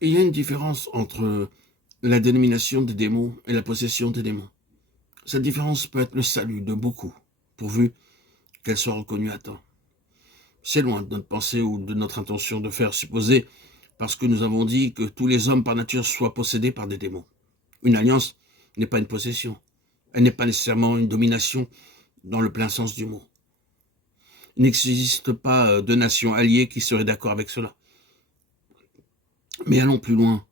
Il y a une différence entre la dénomination des démons et la possession des démons. Cette différence peut être le salut de beaucoup, pourvu qu'elle soit reconnue à temps. C'est loin de notre pensée ou de notre intention de faire supposer, parce que nous avons dit que tous les hommes par nature soient possédés par des démons. Une alliance n'est pas une possession. Elle n'est pas nécessairement une domination dans le plein sens du mot. Il n'existe pas de nation alliée qui serait d'accord avec cela. Mais allons plus loin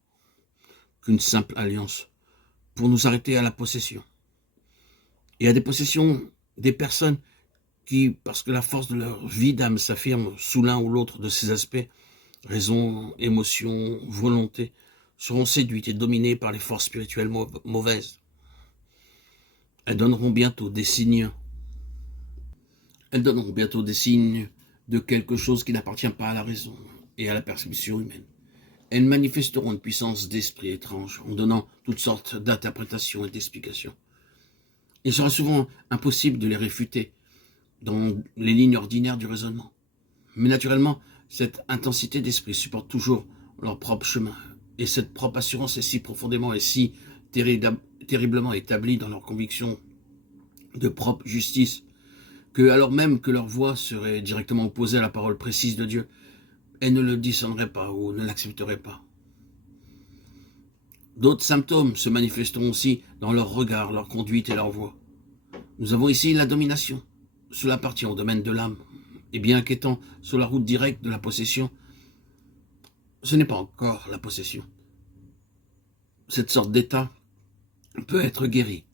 qu'une simple alliance pour nous arrêter à la possession. Il y a des possessions des personnes qui, parce que la force de leur vie d'âme s'affirme sous l'un ou l'autre de ces aspects, raison, émotion, volonté, seront séduites et dominées par les forces spirituelles mauvaises. Elles donneront bientôt des signes. Elles donneront bientôt des signes de quelque chose qui n'appartient pas à la raison et à la perception humaine. Elles manifesteront une puissance d'esprit étrange en donnant toutes sortes d'interprétations et d'explications. Il sera souvent impossible de les réfuter dans les lignes ordinaires du raisonnement. Mais naturellement, cette intensité d'esprit supporte toujours leur propre chemin. Et cette propre assurance est si profondément et si terriblement établie dans leur conviction de propre justice, que alors même que leur voix serait directement opposée à la parole précise de Dieu, elles ne le discerneraient pas ou ne l'accepteraient pas. D'autres symptômes se manifesteront aussi dans leur regard, leur conduite et leur voix. Nous avons ici la domination. Cela appartient au domaine de l'âme. Et bien qu'étant sur la route directe de la possession, ce n'est pas encore la possession. Cette sorte d'état peut être guéri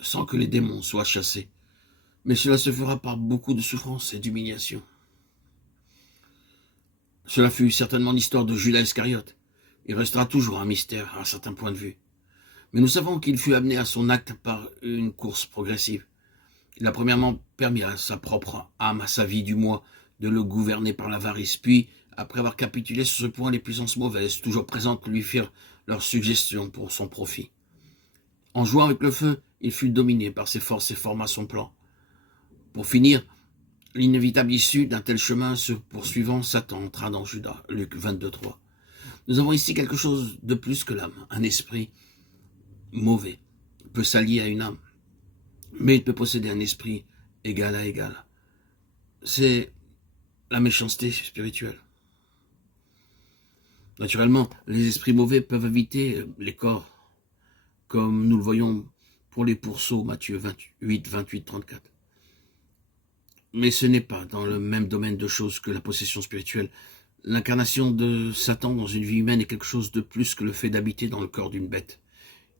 sans que les démons soient chassés. Mais cela se fera par beaucoup de souffrance et d'humiliation. Cela fut certainement l'histoire de Judas Iscariote. Il restera toujours un mystère à un certain point de vue. Mais nous savons qu'il fut amené à son acte par une course progressive. Il a premièrement permis à sa propre âme, à sa vie du moi, de le gouverner par l'avarice. Puis, après avoir capitulé sur ce point, les puissances mauvaises, toujours présentes, lui firent leurs suggestions pour son profit. En jouant avec le feu, il fut dominé par ses forces et forma son plan. Pour finir, l'inévitable issue d'un tel chemin se poursuivant, Satan entra dans Judas, Luc 22:3. Nous avons ici quelque chose de plus que l'âme. Un esprit mauvais peut s'allier à une âme, mais il peut posséder un esprit égal à égal. C'est la méchanceté spirituelle. Naturellement, les esprits mauvais peuvent habiter les corps, comme nous le voyons pour les pourceaux, Matthieu 28, 28, 34. Mais ce n'est pas dans le même domaine de choses que la possession spirituelle. L'incarnation de Satan dans une vie humaine est quelque chose de plus que le fait d'habiter dans le corps d'une bête.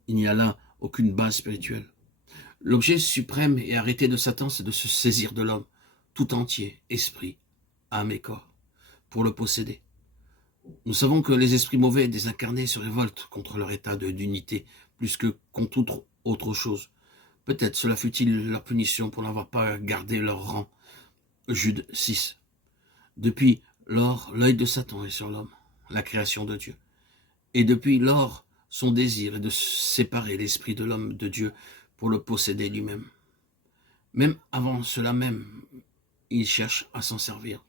Il n'y a là aucune base spirituelle. L'objet suprême et arrêté de Satan, c'est de se saisir de l'homme, tout entier, esprit, âme et corps, pour le posséder. Nous savons que les esprits mauvais désincarnés se révoltent contre leur état d'unité, plus que contre toute autre chose. Peut-être cela fut-il leur punition pour n'avoir pas gardé leur rang. Jude 6. Depuis lors, l'œil de Satan est sur l'homme, la création de Dieu. Et depuis lors, son désir est de séparer l'esprit de l'homme de Dieu pour le posséder lui-même. Même avant cela même, il cherche à s'en servir.